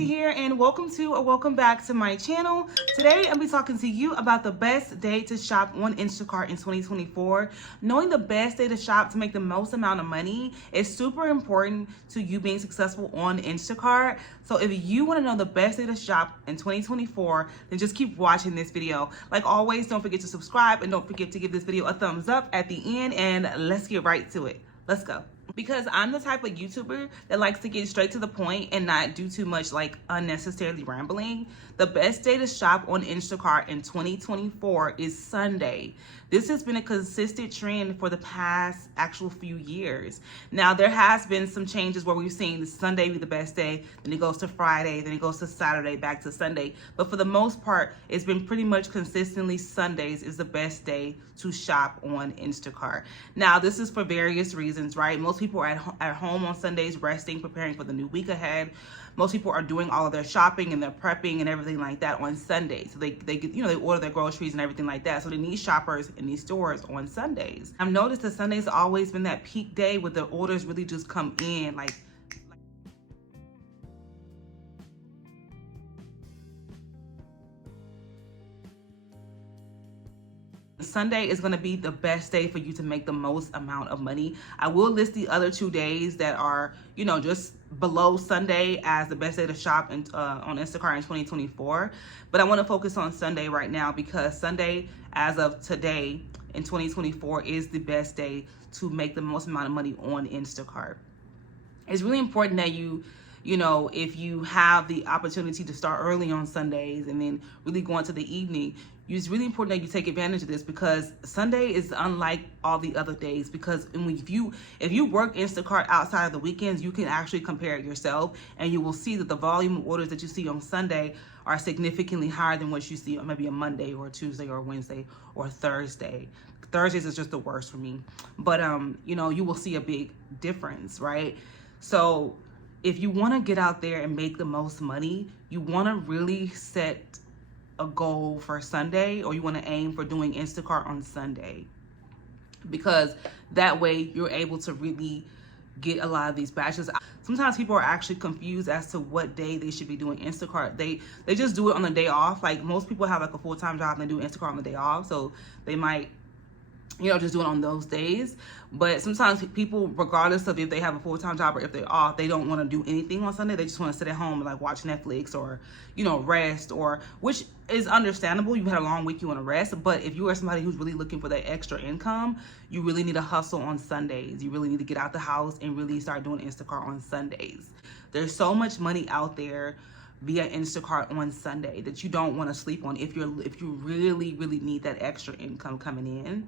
Nancy here, and welcome to or welcome back to my channel. Today I'll be talking to you about the best day to shop on Instacart in 2024. Knowing the best day to shop to make the most amount of money is super important to you being successful on Instacart. So if you want to know the best day to shop in 2024, then just keep watching this video. Like always, don't forget to subscribe and don't forget to give this video a thumbs up at the end, and let's get right to it. Let's go. Because I'm the type of YouTuber that likes to get straight to the point and not do too much like unnecessarily rambling. The best day to shop on Instacart in 2024 is Sunday. This has been a consistent trend for the past actual few years. Now, there has been some changes where we've seen Sunday be the best day, then it goes to Friday, then it goes to Saturday, back to Sunday. But for the most part, it's been pretty much consistently Sundays is the best day to shop on Instacart. Now, this is for various reasons, right? Most people are at home on Sundays, resting, preparing for the new week ahead. Most people are doing all of their shopping and their prepping and everything like that on Sundays. So they get, they order their groceries and everything like that. So they need shoppers in these stores on Sundays. I've noticed that Sundays have always been that peak day where the orders really just come in like Sunday is going to be the best day for you to make the most amount of money. I will list the other 2 days that are, just below Sunday as the best day to shop on Instacart in 2024. But I want to focus on Sunday right now because Sunday, as of today in 2024, is the best day to make the most amount of money on Instacart. It's really important that if you have the opportunity to start early on Sundays and then really go into the evening, it's really important that you take advantage of this because Sunday is unlike all the other days. Because if you work Instacart outside of the weekends, you can actually compare it yourself, and you will see that the volume of orders that you see on Sunday are significantly higher than what you see on maybe a Monday or a Tuesday or a Wednesday or a Thursday. Thursdays is just the worst for me, but you will see a big difference, right? So if you want to get out there and make the most money, you want to really set a goal for Sunday, or you want to aim for doing Instacart on Sunday, because that way you're able to really get a lot of these batches. Sometimes people are actually confused as to what day they should be doing Instacart. They just do it on the day off. Like most people have like a full-time job and they do Instacart on the day off, so they might just do it on those days. But sometimes people, regardless of if they have a full-time job or if they're off, they don't want to do anything on Sunday. They just want to sit at home and like watch Netflix or, rest, or which is understandable. You had a long week, you want to rest. But if you are somebody who's really looking for that extra income, you really need to hustle on Sundays. You really need to get out the house and really start doing Instacart on Sundays. There's so much money out there via Instacart on Sunday that you don't want to sleep on if you really, really need that extra income coming in.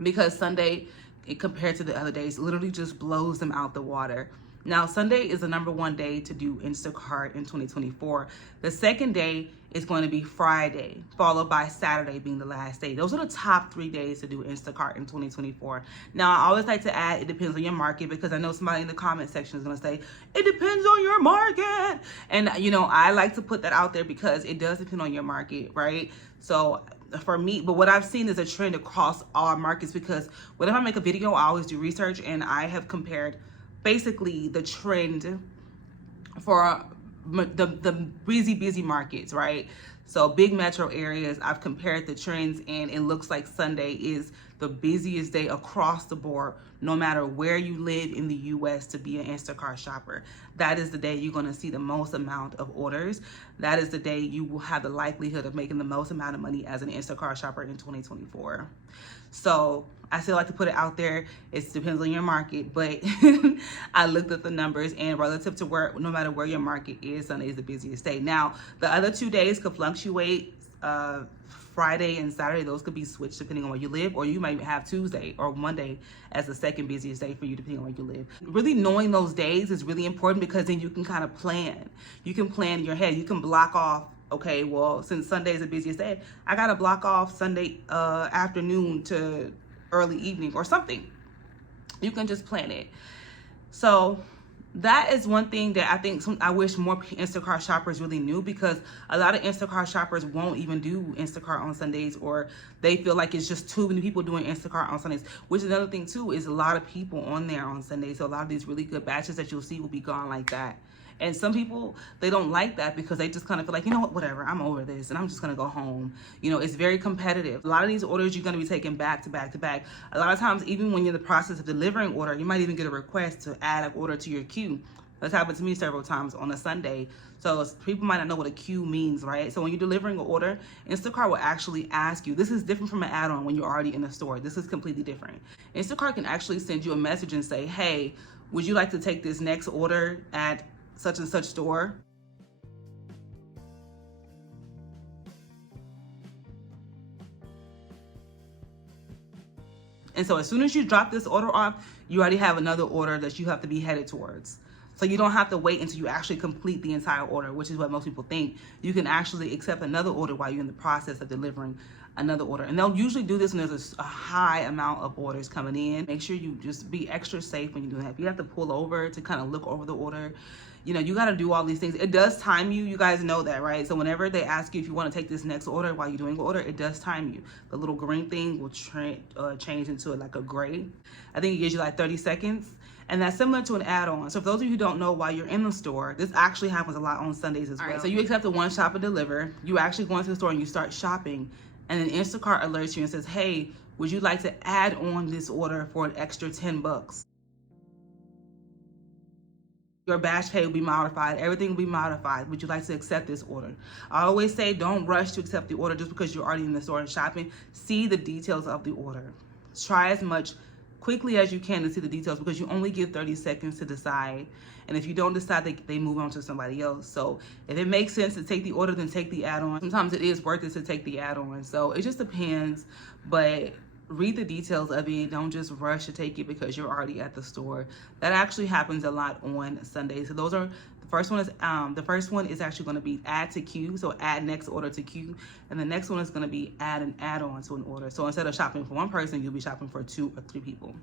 Because Sunday, compared to the other days, literally just blows them out the water. Now, Sunday is the number 1 day to do Instacart in 2024. The second day is going to be Friday, followed by Saturday being the last day. Those are the top 3 days to do Instacart in 2024. Now, I always like to add, it depends on your market, because I know somebody in the comment section is going to say, it depends on your market. And, I like to put that out there because it does depend on your market, right? So for me, but what I've seen is a trend across all markets, because whenever I make a video, I always do research, and I have compared basically the trend for the busy markets, right? So big metro areas, I've compared the trends, and it looks like Sunday is the busiest day across the board, no matter where you live in the US, to be an Instacart shopper. That is the day you're going to see the most amount of orders. That is the day you will have the likelihood of making the most amount of money as an Instacart shopper in 2024. So I still like to put it out there. It depends on your market, but I looked at the numbers, and relative to no matter where your market is, Sunday is the busiest day. Now, the other 2 days could fluctuate. Friday and Saturday, those could be switched depending on where you live, or you might have Tuesday or Monday as the second busiest day for you depending on where you live. Really knowing those days is really important, because then you can kind of plan. You can plan in your head. You can block off, okay, well, since Sunday is the busiest day, I got to block off Sunday afternoon to early evening or something. You can just plan it. So that is one thing that I think I wish more Instacart shoppers really knew, because a lot of Instacart shoppers won't even do Instacart on Sundays, or they feel like it's just too many people doing Instacart on Sundays, which is another thing too, is a lot of people on there on Sundays. So a lot of these really good batches that you'll see will be gone like that. And some people, they don't like that because they just kind of feel like, you know what, whatever, I'm over this and I'm just gonna go home. You know, it's very competitive. A lot of these orders you're gonna be taking back to back to back. A lot of times, even when you're in the process of delivering order, you might even get a request to add an order to your queue. That's happened to me several times on a Sunday. So people might not know what a queue means, right? So when you're delivering an order, Instacart will actually ask you. This is different from an add-on when you're already in the store. This is completely different. Instacart can actually send you a message and say, hey, would you like to take this next order at such and such store? And so as soon as you drop this order off, you already have another order that you have to be headed towards. So you don't have to wait until you actually complete the entire order, which is what most people think. You can actually accept another order while you're in the process of delivering another order. And they'll usually do this when there's a high amount of orders coming in. Make sure you just be extra safe when you're doing that. If you have to pull over to kind of look over the order, you know, you got to do all these things. It does time you. You guys know that, right? So whenever they ask you if you want to take this next order while you're doing the order, it does time you. The little green thing will change into like a gray. I think it gives you like 30 seconds. And that's similar to an add-on. So for those of you who don't know, while you're in the store, this actually happens a lot on Sundays as well. Right, so you accept the one shop and deliver. You actually go into the store and you start shopping. And then Instacart alerts you and says, hey, would you like to add on this order for an extra 10 bucks? Your batch pay will be modified. Everything will be modified. Would you like to accept this order? I always say don't rush to accept the order just because you're already in the store and shopping. See the details of the order. Try as much quickly as you can to see the details because you only get 30 seconds to decide. And if you don't decide, they move on to somebody else. So if it makes sense to take the order, then take the add-on. Sometimes it is worth it to take the add-on. So it just depends, but read the details of it. Don't just rush to take it because you're already at the store. That actually happens a lot on Sundays. So those are, the first one is actually going to be add to queue. So add next order to queue. And the next one is going to be add an add-on to an order. So instead of shopping for one person, you'll be shopping for 2 or 3 people.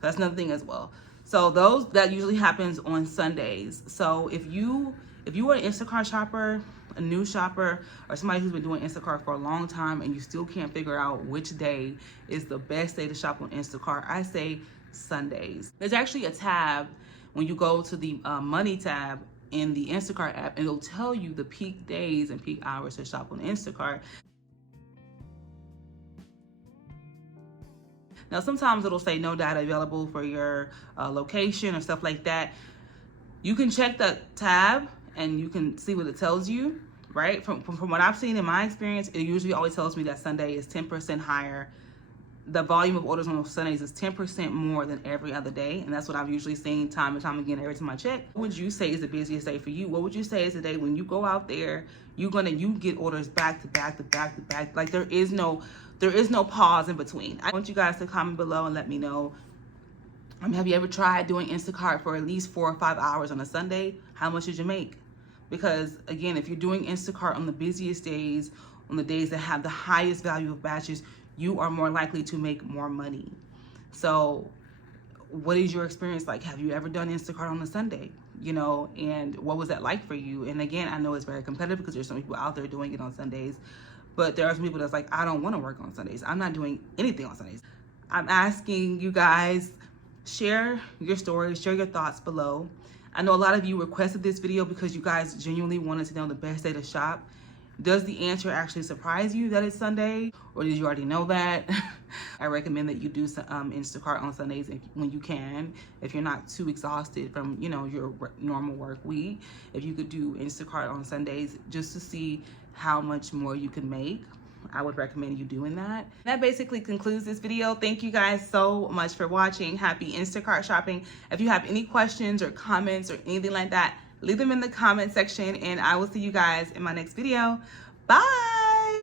That's another thing as well. So that usually happens on Sundays. So if you are an Instacart shopper, a new shopper, or somebody who's been doing Instacart for a long time and you still can't figure out which day is the best day to shop on Instacart, I say Sundays. There's actually a tab when you go to the money tab in the Instacart app, and it'll tell you the peak days and peak hours to shop on Instacart. Now, sometimes it'll say no data available for your location or stuff like that. You can check that tab and you can see what it tells you, right? From what I've seen in my experience, it usually always tells me that Sunday is 10% higher. The volume of orders on Sundays is 10% more than every other day. And that's what I've usually seen time and time again every time I check. What would you say is the busiest day for you? What would you say is the day when you go out there, you get orders back to back to back to back? Like there is no pause in between. I want you guys to comment below and let me know. Have you ever tried doing Instacart for at least 4 or 5 hours on a Sunday? How much did you make? Because again, if you're doing Instacart on the busiest days, on the days that have the highest value of batches, you are more likely to make more money. So what is your experience like? Have you ever done Instacart on a Sunday? You know, and what was that like for you? And again, I know it's very competitive because there's some people out there doing it on Sundays, but there are some people that's like, I don't want to work on Sundays. I'm not doing anything on Sundays. I'm asking you guys, share your stories, share your thoughts below. I know a lot of you requested this video because you guys genuinely wanted to know the best day to shop. Does the answer actually surprise you that it's Sunday, or did you already know that? I recommend that you do Instacart on Sundays when you can, if you're not too exhausted from, you know, your normal work week. If you could do Instacart on Sundays just to see how much more you can make, I would recommend you doing that. That basically concludes this video. Thank you guys so much for watching. Happy Instacart shopping. If you have any questions or comments or anything like that, leave them in the comment section and I will see you guys in my next video. Bye.